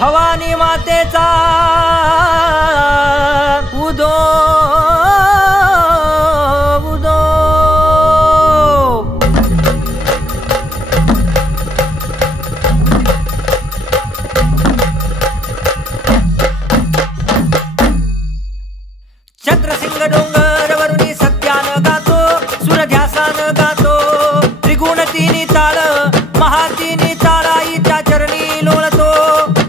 भवानी मातेचा उदो उदो चंद्रसिंग डोंगरवरुनी सत्यान गातो सूरध्यासान गातो त्रिगुण तिनी ताळ महातिनी ताळाईच्या चरणी लोळतो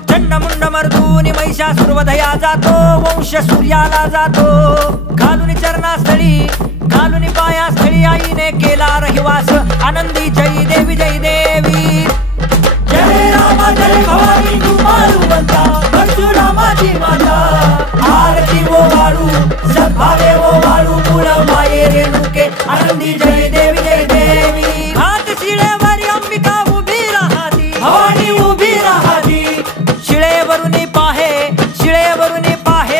चंडमुंड मर्दूनी महिषासुरवधया जातो वंश सूर्याला जातो घालून चरणास्थळी घालून पायास्थळी आईने केला रहिवास आनंदी जय देवी जय देवी जय रामा जय भवानी तू मारुवंता परशुरामाची माता आरती वो वाळू सद्भावे वो वाळू मूळ माये रेणुके आनंदी जय देवी जय देवी घाट शिळेवर अंबिका उभी राहती भवानी उभी राहती शिळेवरुनी पाहे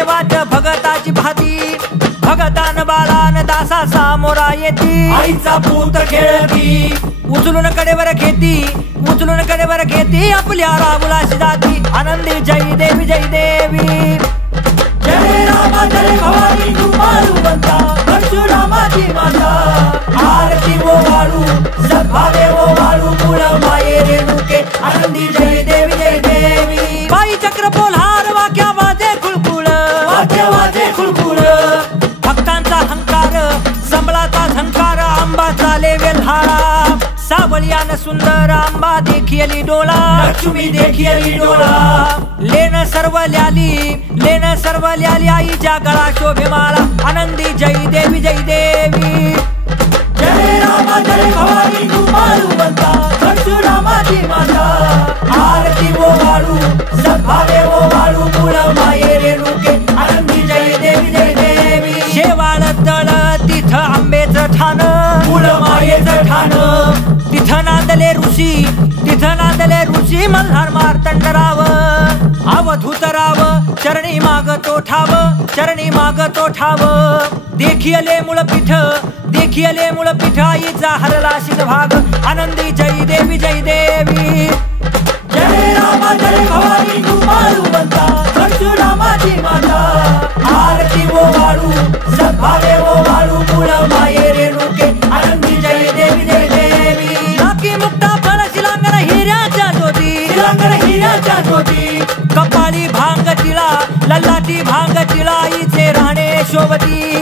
वाट भगताची भाती भगतान बाळान दासा सामोरा येती आईचा पूत खेळती उचलून कडेवर घेती आपल्या रामुलाशी जाती आनंदी जय देवी जय देवी जय रामा जय भवानी तू मारुवंता परशुरामाची माता आरती वो वाळू सद्भावे वो वाळू मूळ माये रेणुके आनंदी जय देवी जय देवी बाई चक्र पोल्हार वाक्या वाजे खुळखुळ भक्तांचा हंकार संबळाचा झंकार आंबा चाले वेल्हाळा सावळियान सुंदर आंबा देखियली डोळा लक्ष्मी देखियली डोळा लेन सर्व ल्याली आईच्या गळा शोभेमाळा आनंदी जय देवी जय देवी जय रामा जय भवानी तू मारुवंता परशुरामाची माता आरती वो वाळू सद्भावे वो वाळू मूळ माये रेणुके आनंदी जय देवी जय देवी शेवाळ तळ तिथ आंबेचं ठाण मूळ मायेचं ठाण तिथं नांदले ऋषी मल्हार मार्तंडराव अवधूतराव चरणी माग तो ठाव देखियले मूळ पीठ आईचा हरला भाग आनंदी जय देवी जय देवी जय रामा जय भवानी तू मारुवंता परशुरामाची माता आरती वो वाळू सद्भावे वो वाळू मूळ माये रेणुके आनंदी जय देवी जय देवी नाकी मुक्ता फळ शिलांगण हिऱ्याच्या ज्योती कपाळी भांग तिळा ललाटी भांग तिळाईचे राहणे शोभती